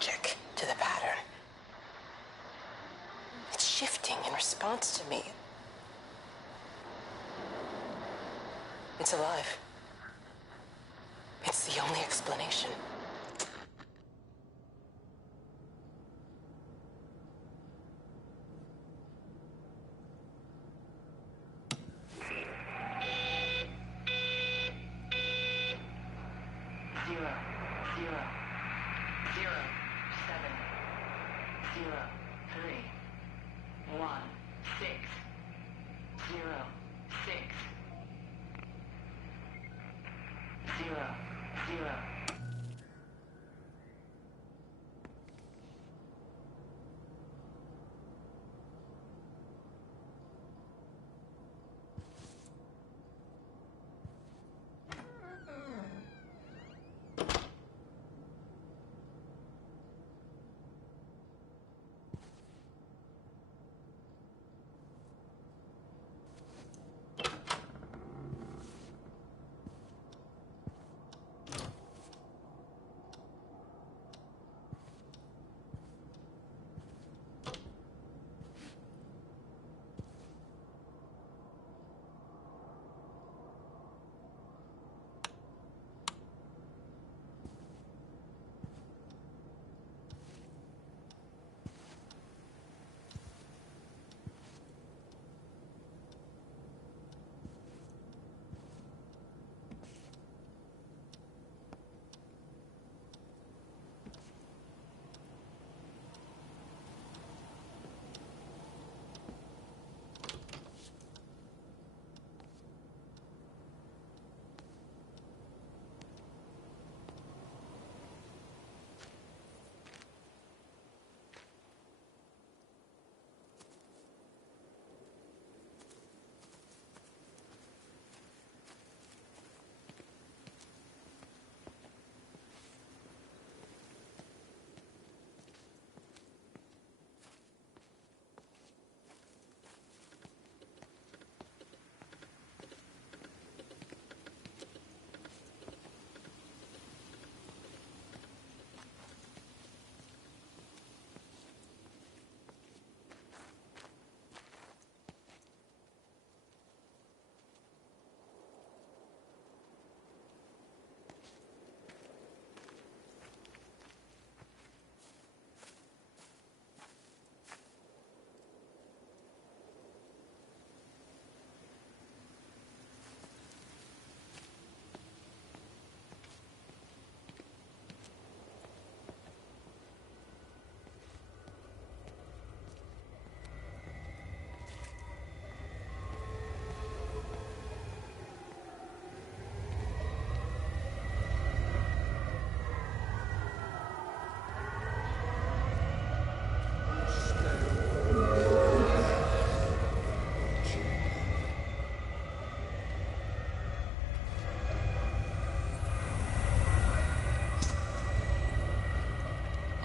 logic to the pattern. It's shifting in response to me. It's alive. It's the only explanation.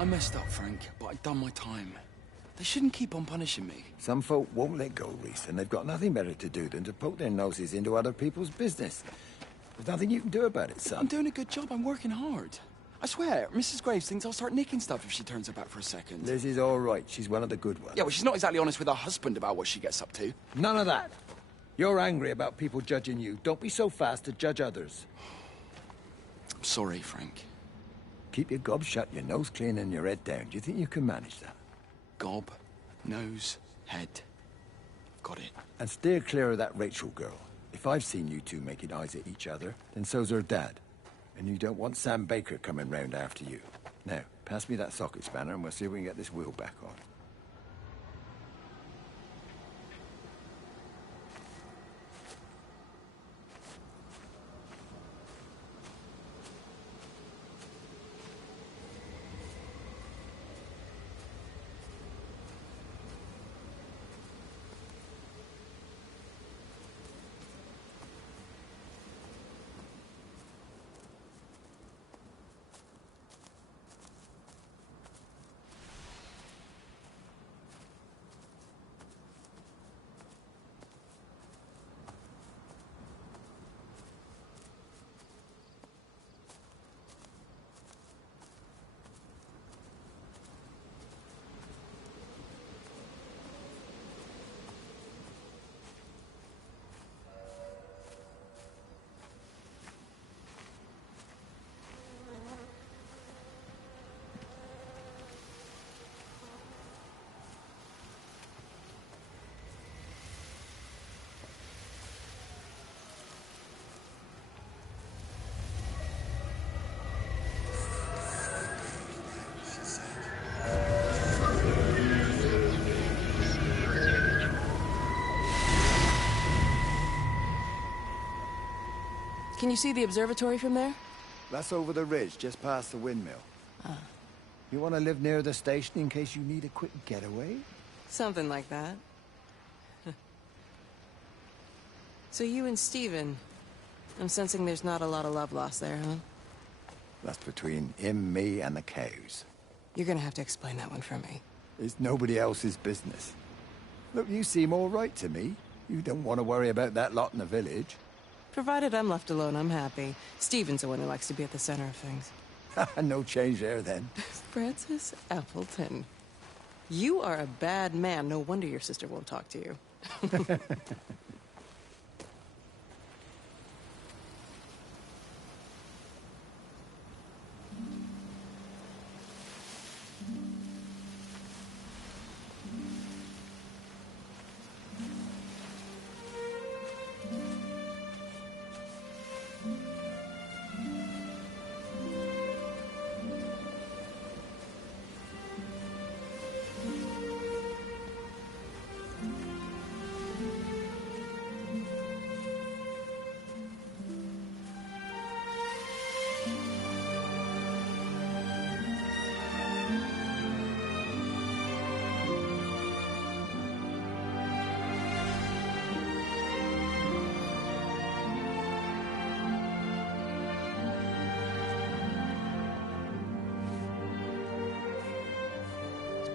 I messed up, Frank, but I'd done my time. They shouldn't keep on punishing me. Some folk won't let go, Reese, and they've got nothing better to do than to poke their noses into other people's business. There's nothing you can do about it, son. I'm doing a good job. I'm working hard. I swear, Mrs. Graves thinks I'll start nicking stuff if she turns her back for a second. Liz is all right. She's one of the good ones. Yeah, well, she's not exactly honest with her husband about what she gets up to. None of that. You're angry about people judging you. Don't be so fast to judge others. I'm sorry, Frank. Keep your gob shut, your nose clean, and your head down. Do you think you can manage that? Gob, nose, head. Got it. And steer clear of that Rachel girl. If I've seen you two making eyes at each other, then so's her dad. And you don't want Sam Baker coming round after you. Now, pass me that socket spanner and we'll see if we can get this wheel back on. Can you see the observatory from there? That's over the ridge, just past the windmill. Ah. You want to live near the station in case you need a quick getaway? Something like that. So you and Steven, I'm sensing there's not a lot of love lost there, huh? That's between him, me, and the cows. You're gonna have to explain that one for me. It's nobody else's business. Look, you seem all right to me. You don't want to worry about that lot in the village. Provided I'm left alone, I'm happy. Steven's the one who likes to be at the center of things. No change there, then. Francis Appleton. You are a bad man. No wonder your sister won't talk to you.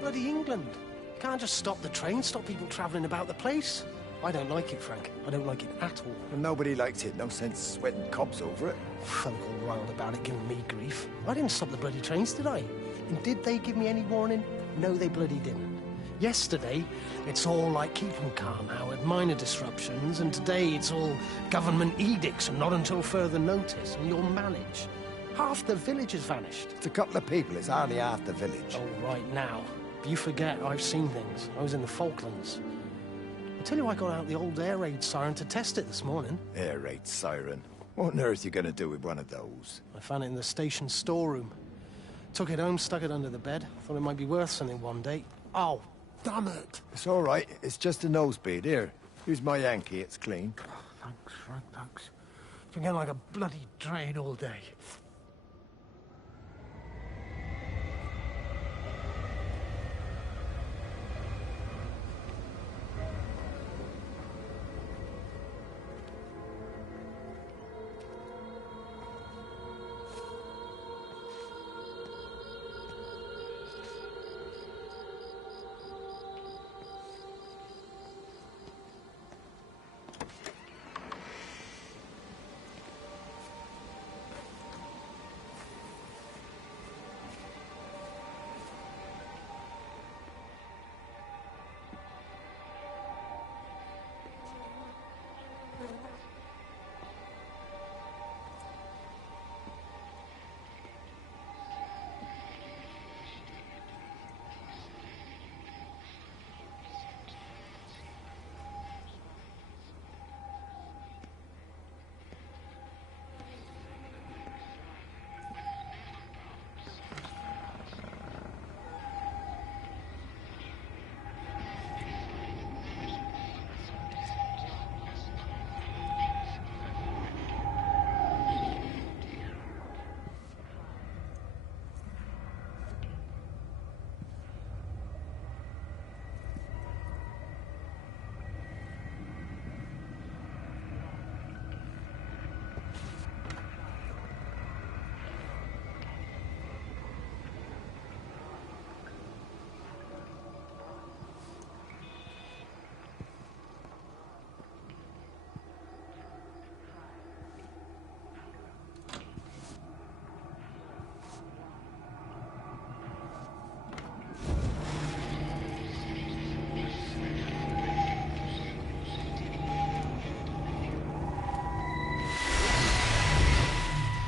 Bloody England. You can't just stop the train, stop people travelling about the place. I don't like it, Frank. I don't like it at all. Well, nobody likes it. No sense sweating cops over it. Folk all riled about it, giving me grief. I didn't stop the bloody trains, did I? And did they give me any warning? No, they bloody didn't. Yesterday, it's all like keep 'em calm, Howard, minor disruptions, and today it's all government edicts and not until further notice, and you'll manage. Half the village has vanished. It's a couple of people. It's hardly half the village. Oh, right now. You forget I've seen things. I was in the Falklands. I tell you, I got out the old air raid siren to test it this morning. Air raid siren. What on earth are you going to do with one of those? I found it in the station storeroom. Took it home, stuck it under the bed. Thought it might be worth something one day. Oh, damn it. It's all right. It's just a nosebleed. Here, here's my Yankee. It's clean. Thanks, Frank, thanks. Been getting like a bloody drain all day.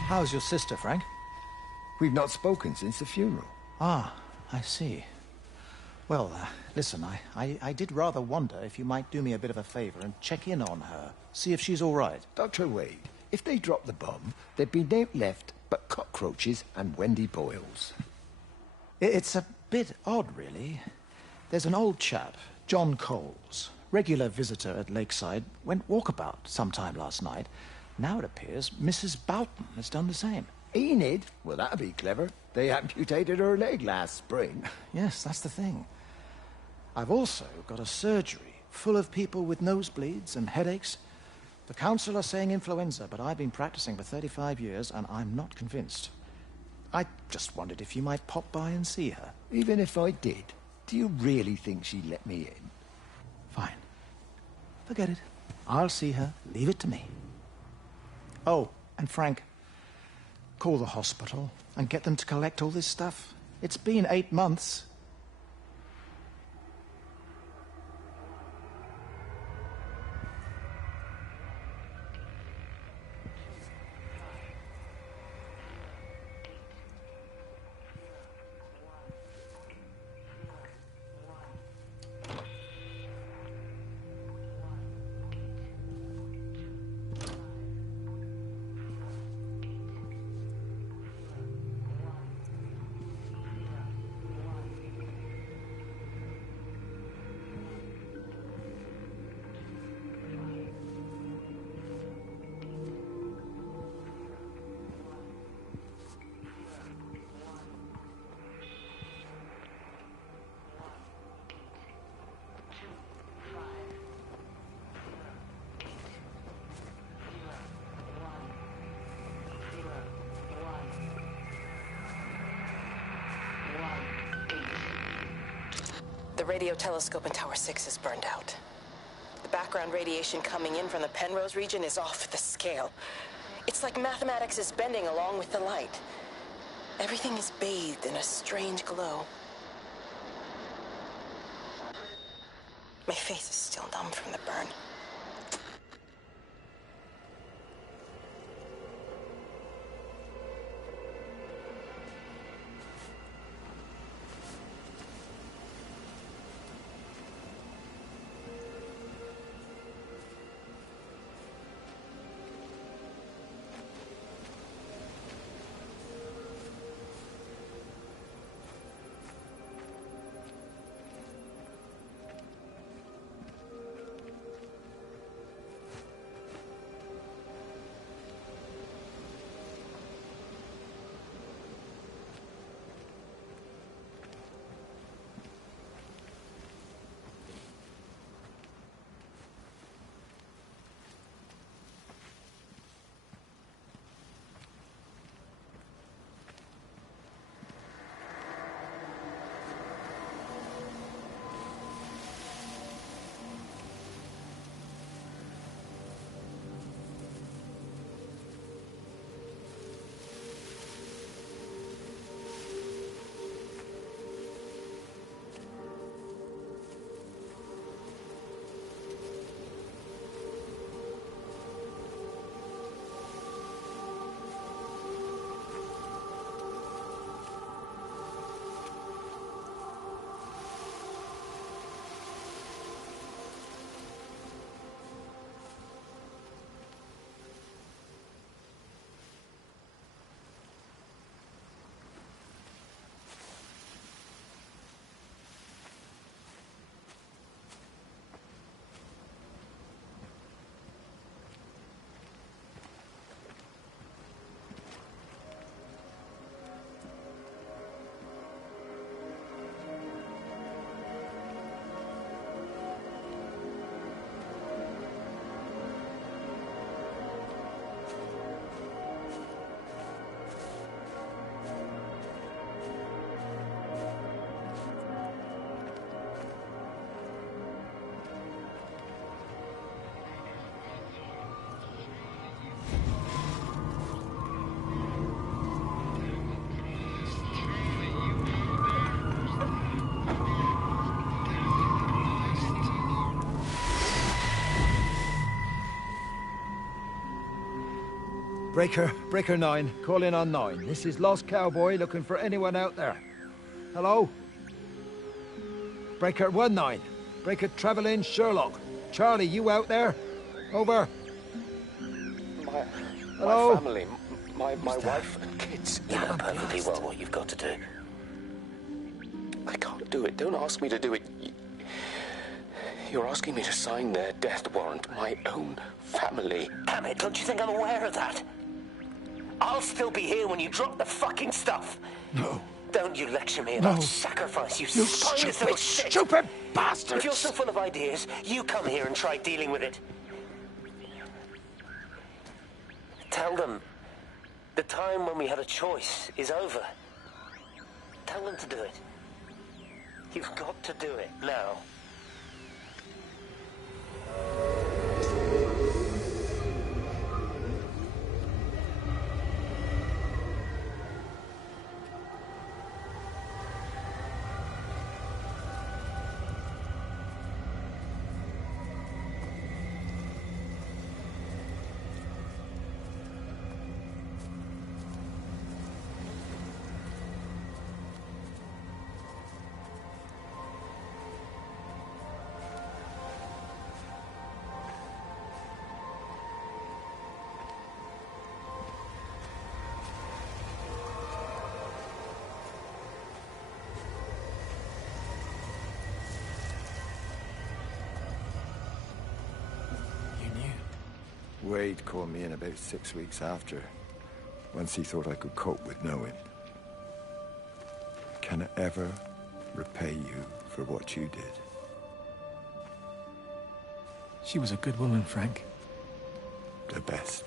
How's your sister, Frank? We've not spoken since the funeral. Ah, I see. Well, listen, I did rather wonder if you might do me a bit of a favor and check in on her, see if she's all right. Dr. Wade, if they dropped the bomb, there'd be no left but cockroaches and Wendy boils. It's a bit odd, really. There's an old chap, John Coles, regular visitor at Lakeside, went walkabout sometime last night. Now it appears Mrs. Boughton has done the same. Enid? Well, that'd be clever. They amputated her leg last spring. Yes, that's the thing. I've also got a surgery full of people with nosebleeds and headaches. The council are saying influenza, but I've been practicing for 35 years and I'm not convinced. I just wondered if you might pop by and see her. Even if I did, do you really think she'd let me in? Fine. Forget it. I'll see her. Leave it to me. Oh, and Frank, call the hospital and get them to collect all this stuff. It's been 8 months. The radio telescope in Tower 6 is burned out. The background radiation coming in from the Penrose region is off the scale. It's like mathematics is bending along with the light. Everything is bathed in a strange glow. My face is still numb from the burn. Breaker 9, call in on 9. This is Lost Cowboy looking for anyone out there. Hello? Breaker 19. Breaker Trevelyan Sherlock. Charlie, you out there? Over. Hello? My family, my wife and kids. You know perfectly well what you've got to do. I can't do it. Don't ask me to do it. You're asking me to sign their death warrant, my own family. Damn it, don't you think I'm aware of that? I'll still be here when you drop the fucking stuff. No. Don't you lecture me about No. sacrifice, you You spineless little shit. stupid bastard! If you're so full of ideas, you come here and try dealing with it. Tell them the time when we had a choice is over. Tell them to do it. You've got to do it now. Wade called me in about 6 weeks after, once he thought I could cope with knowing. Can I ever repay you for what you did? She was a good woman, Frank. The best.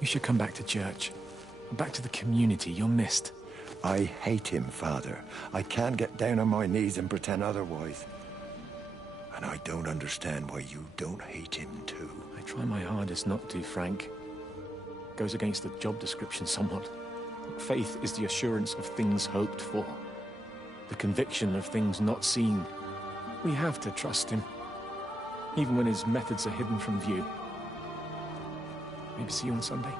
You should come back to church. Back to the community. You're missed. I hate him, Father. I can't get down on my knees and pretend otherwise. And I don't understand why you don't hate him too. I try my hardest not to, Frank. Goes against the job description somewhat. Faith is the assurance of things hoped for. The conviction of things not seen. We have to trust him. Even when his methods are hidden from view. Maybe see you on Sunday.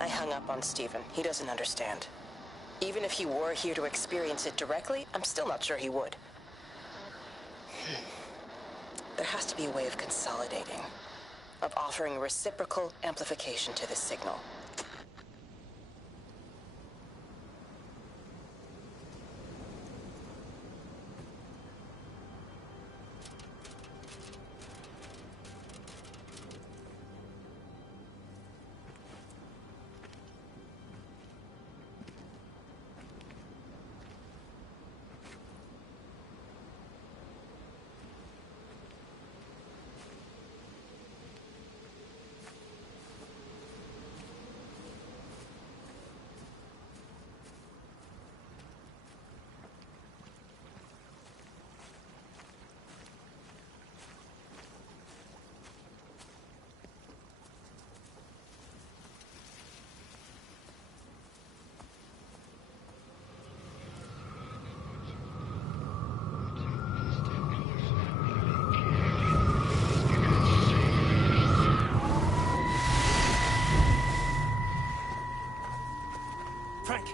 I hung up on Stephen. He doesn't understand. Even if he were here to experience it directly, I'm still not sure he would. There has to be a way of consolidating, of offering reciprocal amplification to this signal. Frank!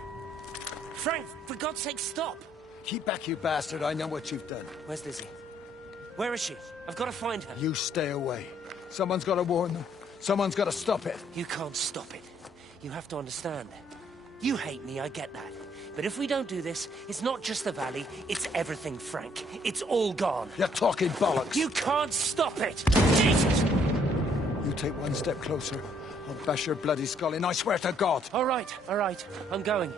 Frank, for God's sake, stop! Keep back, you bastard. I know what you've done. Where's Lizzie? Where is she? I've got to find her. You stay away. Someone's got to warn them. Someone's got to stop it. You can't stop it. You have to understand. You hate me, I get that. But if we don't do this, it's not just the valley, it's everything, Frank. It's all gone. You're talking bollocks. You can't stop it! Jesus! You take one step closer, I'll bash your bloody skull in, I swear to God. All right, I'm going.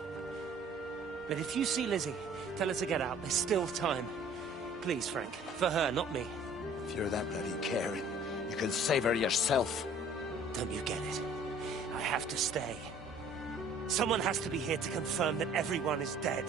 But if you see Lizzie, tell her to get out. There's still time. Please, Frank. For her, not me. If you're that bloody caring, you can save her yourself. Don't you get it? I have to stay. Someone has to be here to confirm that everyone is dead.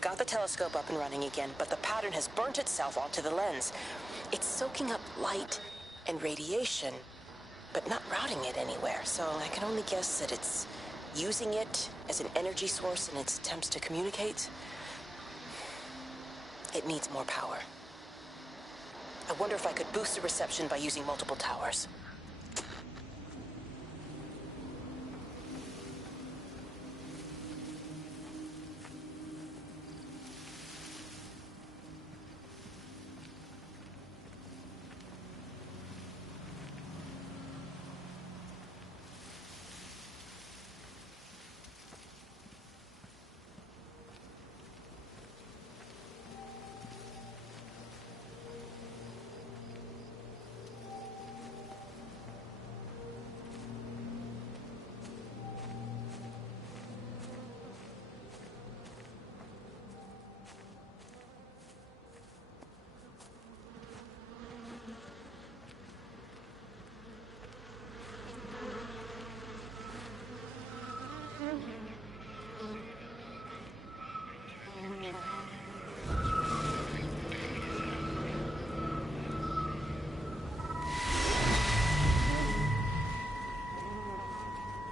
Got the telescope up and running again, but the pattern has burnt itself onto the lens. It's soaking up light and radiation, but not routing it anywhere, so I can only guess that it's using it as an energy source in its attempts to communicate. It needs more power. I wonder if I could boost the reception by using multiple towers.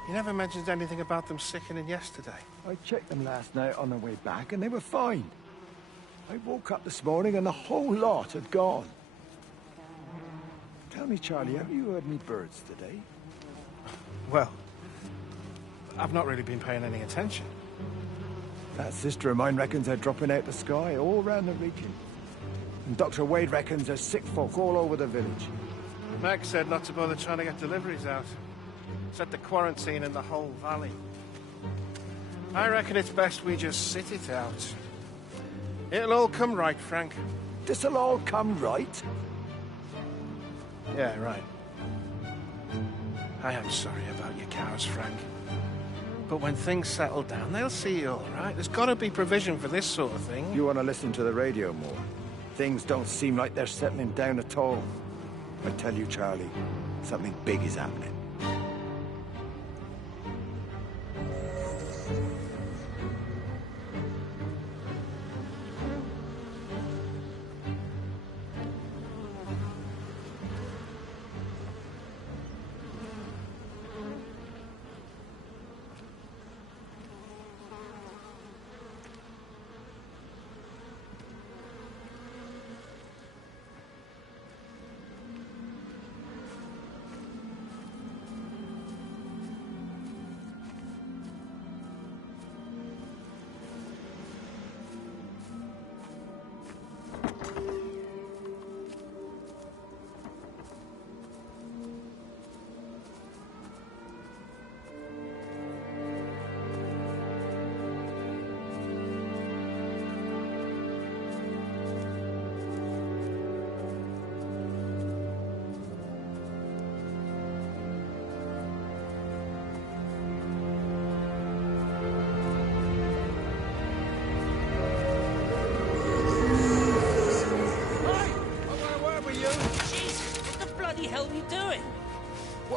You never mentioned anything about them sickening yesterday. I checked them last night on the way back and they were fine. I woke up this morning and the whole lot had gone. Tell me, Charlie, have you heard any birds today? Well, I've not really been paying any attention. That sister of mine reckons they're dropping out the sky all around the region. And Dr. Wade reckons there's sick folk all over the village. Meg said not to bother trying to get deliveries out. Set the quarantine in the whole valley. I reckon it's best we just sit it out. It'll all come right, Frank. This'll all come right? Yeah, right. I am sorry about your cows, Frank. But when things settle down, they'll see you all right. There's got to be provision for this sort of thing. You want to listen to the radio more? Things don't seem like they're settling down at all. I tell you, Charlie, something big is happening.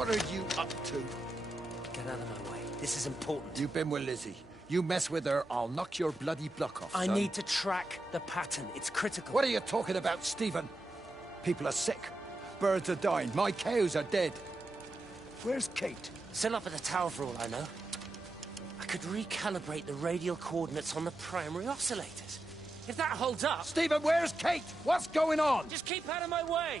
What are you up to? Get out of my way. This is important. You've been with Lizzie. You mess with her, I'll knock your bloody block off, I son. need to track the pattern. It's critical. What are you talking about, Stephen? People are sick. Birds are dying. My cows are dead. Where's Kate? Set up at the tower for all I know. I could recalibrate the radial coordinates on the primary oscillators. If that holds up... Stephen, where's Kate? What's going on? Just keep out of my way!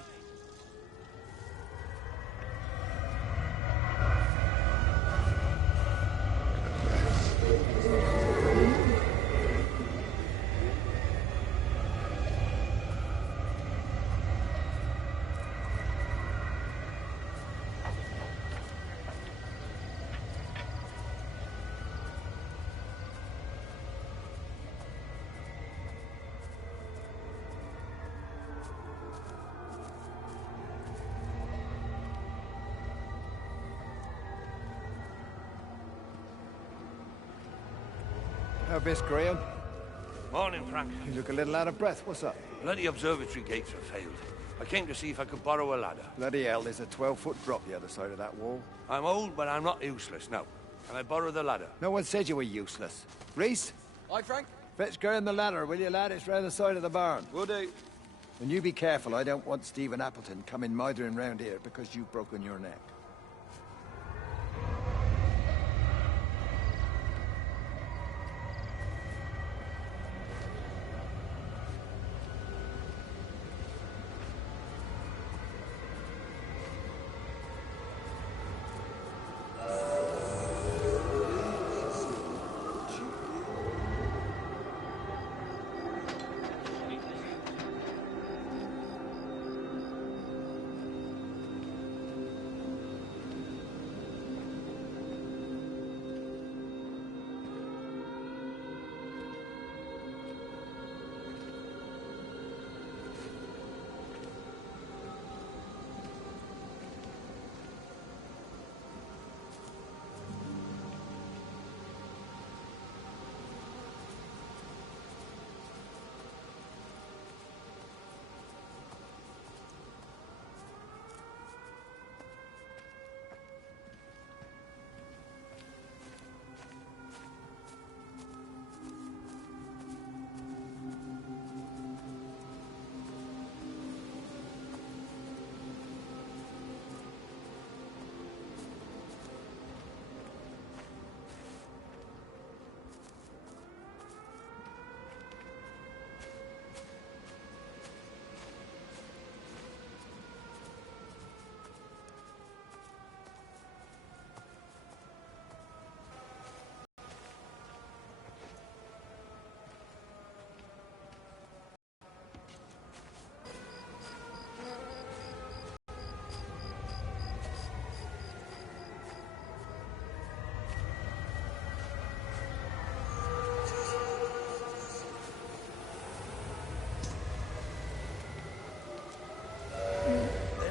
Miss Graham. Morning, Frank. You look a little out of breath. What's up? Bloody observatory gates have failed. I came to see if I could borrow a ladder. Bloody hell, there's a 12-foot drop the other side of that wall. I'm old, but I'm not useless. Now, can I borrow the ladder? No one said you were useless. Reese? Aye, Frank? Fetch Graham the ladder, will you, lad? It's round the side of the barn. Will do. And you be careful. I don't want Stephen Appleton coming mithering round here because you've broken your neck.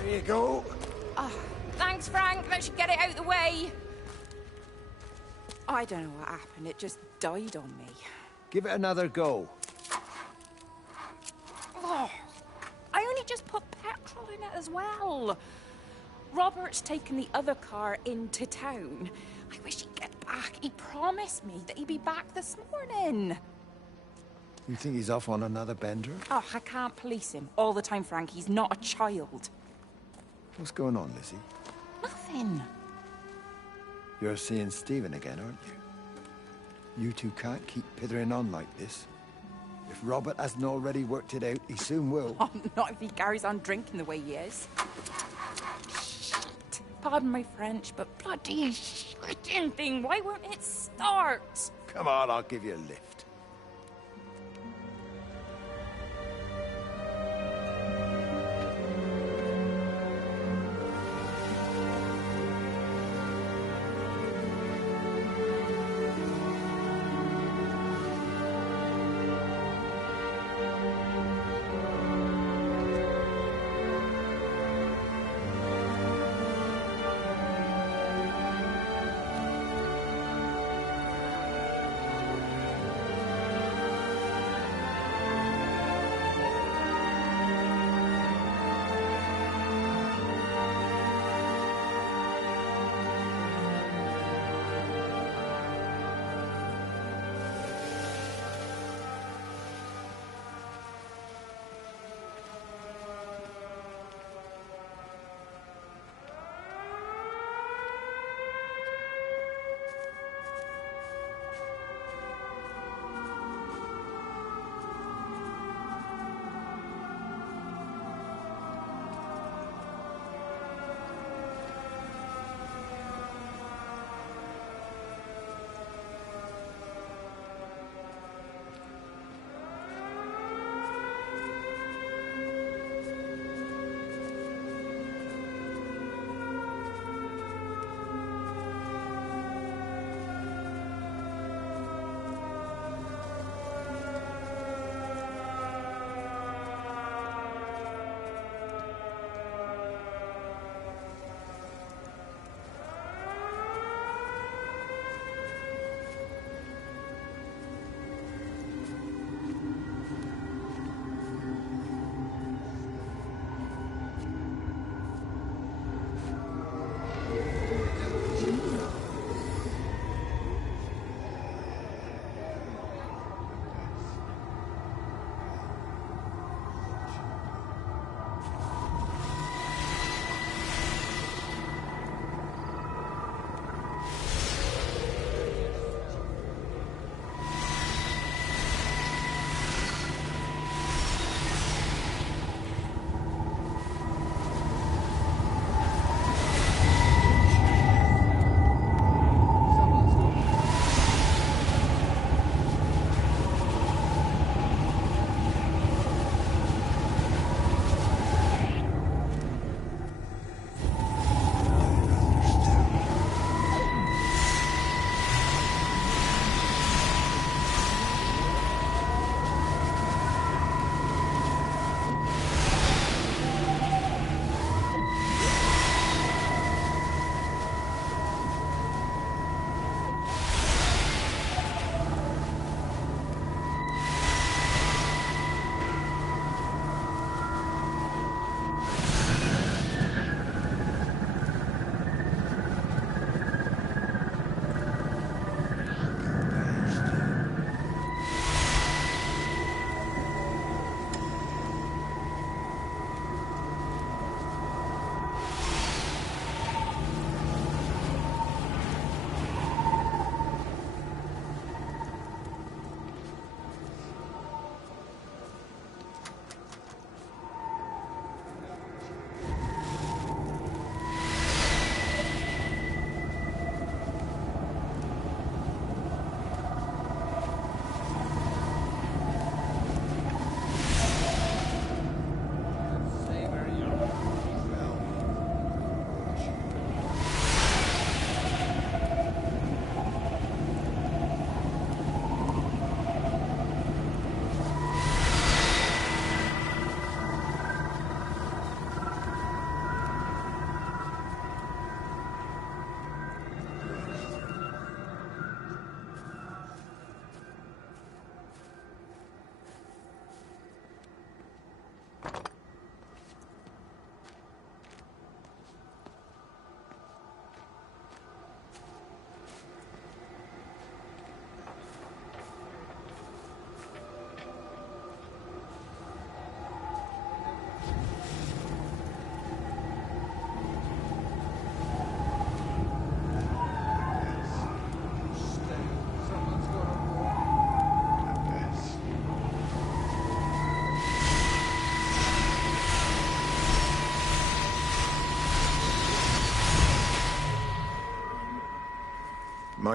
There you go. Thanks, Frank. That should get it out of the way. I don't know what happened. It just died on me. Give it another go. Oh, I only just put petrol in it as well. Robert's taken the other car into town. I wish he'd get back. He promised me that he'd be back this morning. You think he's off on another bender? Oh, I can't police him all the time, Frank. He's not a child. What's going on, Lizzie? Nothing. You're seeing Stephen again, aren't you? You two can't keep pithering on like this. If Robert hasn't already worked it out, he soon will. Oh, not if he carries on drinking the way he is. Shit. Pardon my French, but bloody shitting thing, why won't it start? Come on, I'll give you a lift.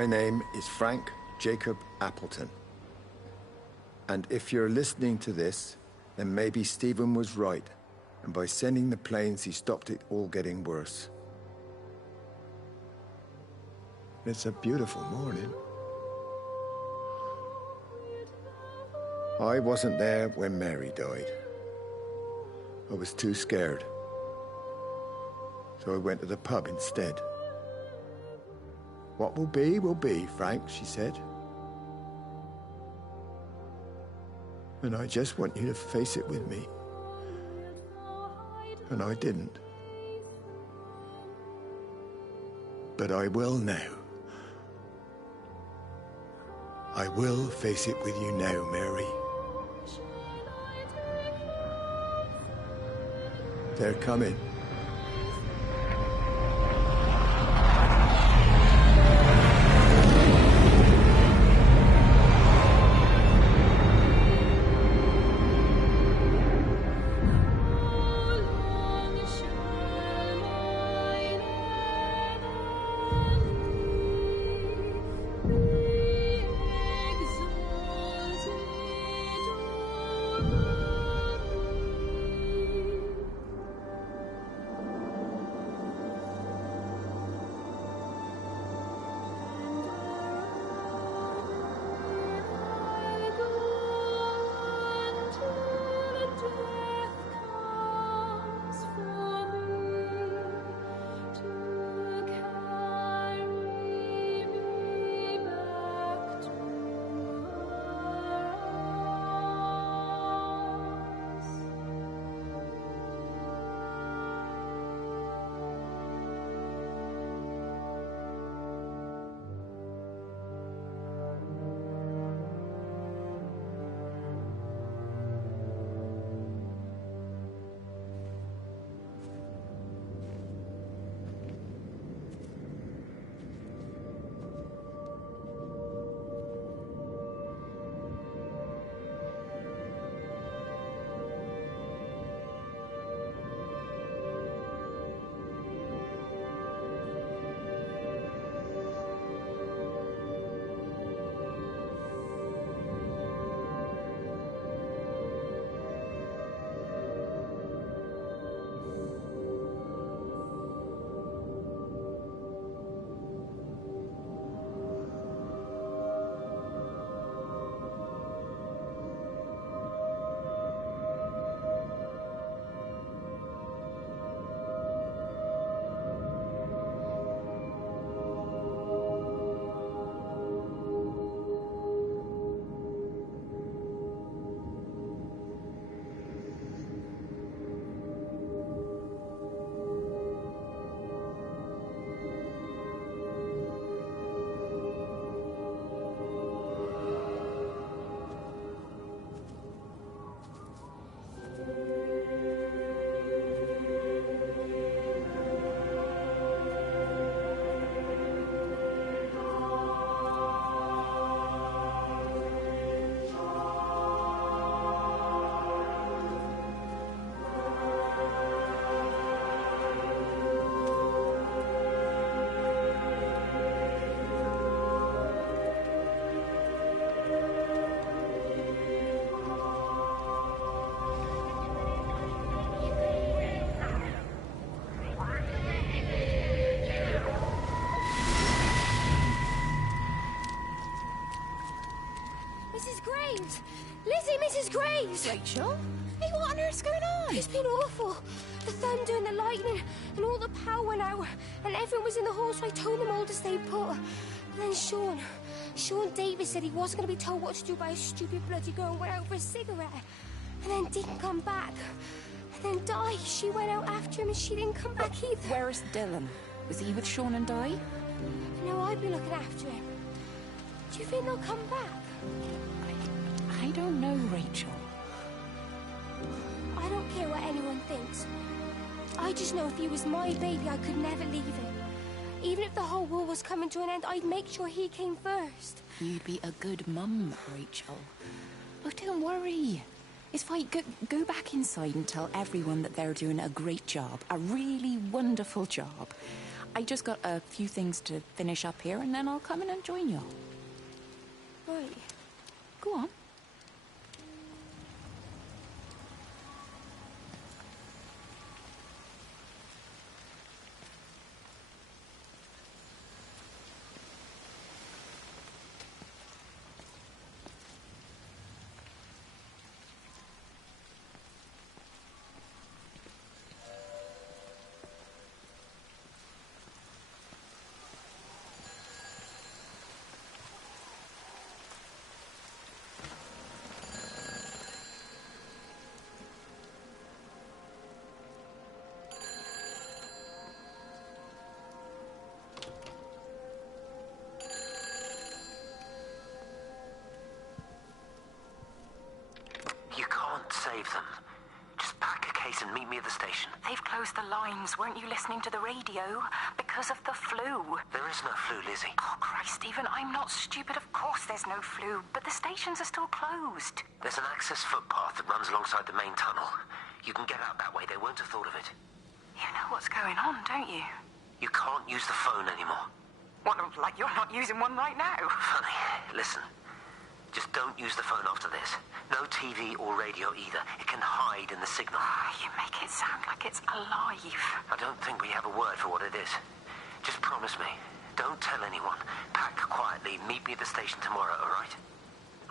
My name is Frank Jacob Appleton. And if you're listening to this, then maybe Stephen was right. And by sending the planes, he stopped it all getting worse. It's a beautiful morning. I wasn't there when Mary died. I was too scared. So I went to the pub instead. What will be, Frank, she said. And I just want you to face it with me. And I didn't. But I will now. I will face it with you now, Mary. They're coming. Rachel? Hey, what on earth's going on? It's been awful. The thunder and the lightning and all the power went out and everyone was in the hall, so I told them all to stay put. But then Sean Davis said he wasn't going to be told what to do by a stupid bloody girl and went out for a cigarette. And then didn't come back. And then Di, she went out after him and she didn't come back either. Where's Dylan? Was he with Sean and Di? No, I've been looking after him. Do you think they'll come back? I don't know, Rachel. I don't care what anyone thinks. I just know if he was my baby, I could never leave him. Even if the whole world was coming to an end, I'd make sure he came first. You'd be a good mum, Rachel. Oh, don't worry. It's fine. Go back inside and tell everyone that they're doing a great job. A really wonderful job. I just got a few things to finish up here, and then I'll come in and join you. Right. Go on. You can't save them. Just pack a case and meet me at the station. They've closed the lines. Weren't you listening to the radio? Because of the flu. There is no flu, Lizzie. Oh, Christ, Stephen, I'm not stupid. Of course there's no flu. But the stations are still closed. There's an access footpath that runs alongside the main tunnel. You can get out that way. They won't have thought of it. You know what's going on, don't you? You can't use the phone anymore. What, like you're not using one right now? Funny. Listen. Just don't use the phone after this. No TV or radio either. It can hide in the signal. You make it sound like it's alive. I don't think we have a word for what it is. Just promise me. Don't tell anyone. Pack quietly. Meet me at the station tomorrow, all right?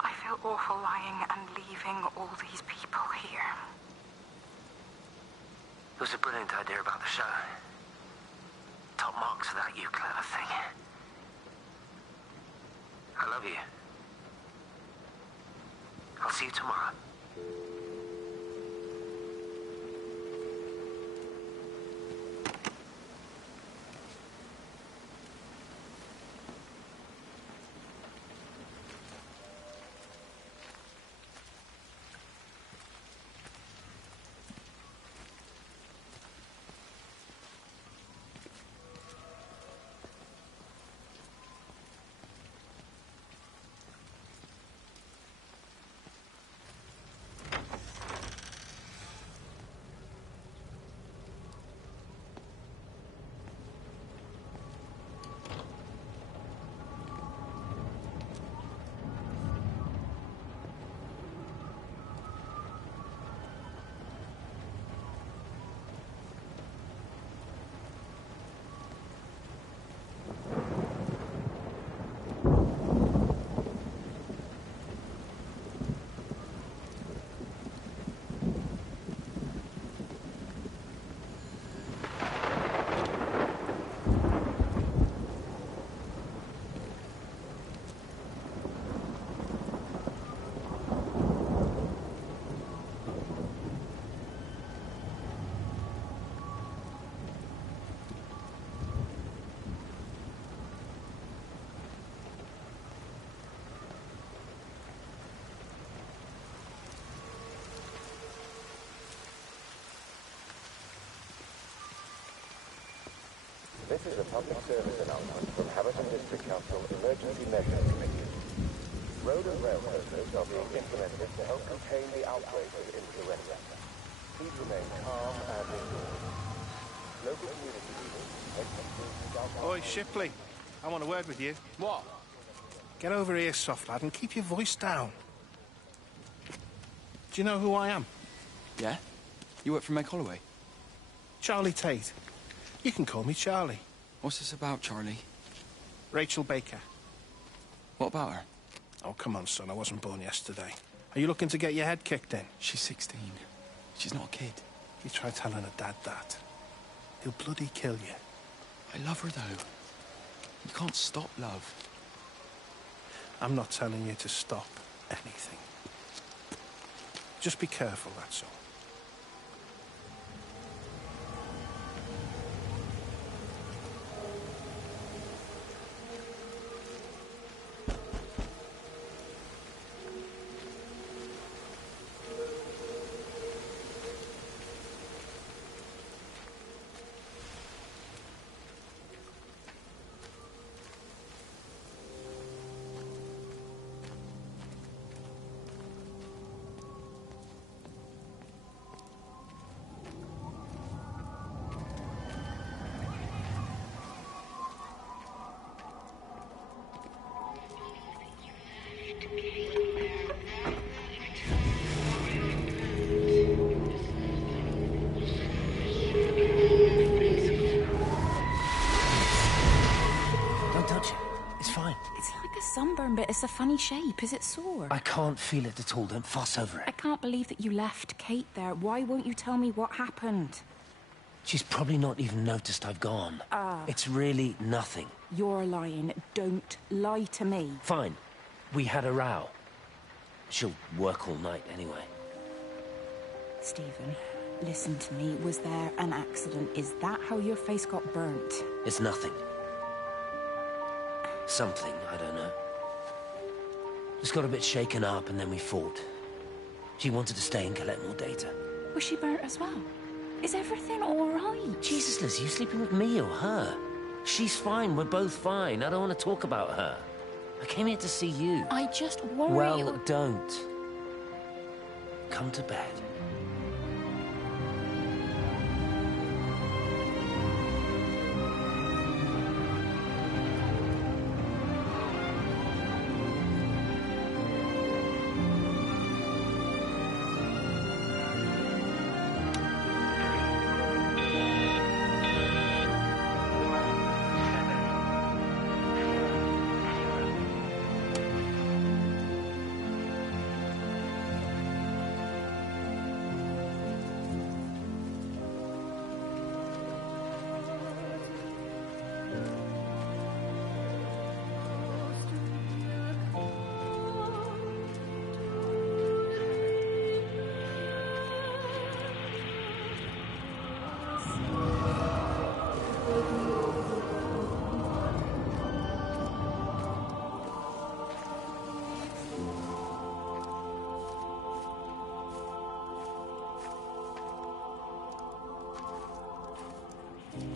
I feel awful lying and leaving all these people here. It was a brilliant idea about the show. Top marks for that, you clever thing. I love you. I'll see you tomorrow. This is a public service announcement from Haverton District Council Emergency Measures Committee. Road and rail closures are being implemented to help contain the outbreak of influenza. Please remain calm and indoors. Local community leaders... Oi, Shipley. I want a word with you. What? Get over here, soft lad, and keep your voice down. Do you know who I am? Yeah? You work for Meg Holloway? Charlie Tate. You can call me Charlie. What's this about, Charlie? Rachel Baker. What about her? Oh, come on, son. I wasn't born yesterday. Are you looking to get your head kicked in? She's 16. She's not a kid. You try telling her dad that. He'll bloody kill you. I love her, though. You can't stop love. I'm not telling you to stop anything. Just be careful, that's all. arm, but it's a funny shape. Is it sore? I can't feel it at all. Don't fuss over it. I can't believe that you left Kate there. Why won't you tell me what happened? She's probably not even noticed I've gone. It's really nothing. You're lying. Don't lie to me. Fine. We had a row. She'll work all night anyway. Stephen, listen to me. Was there an accident? Is that how your face got burnt? It's nothing. Something, I don't know. Just got a bit shaken up and then we fought. She wanted to stay and collect more data. Was she burnt as well? Is everything all right? Jesus, Liz, are you sleeping with me or her? She's fine, we're both fine. I don't want to talk about her. I came here to see you. I just worry... Well, don't. Come to bed.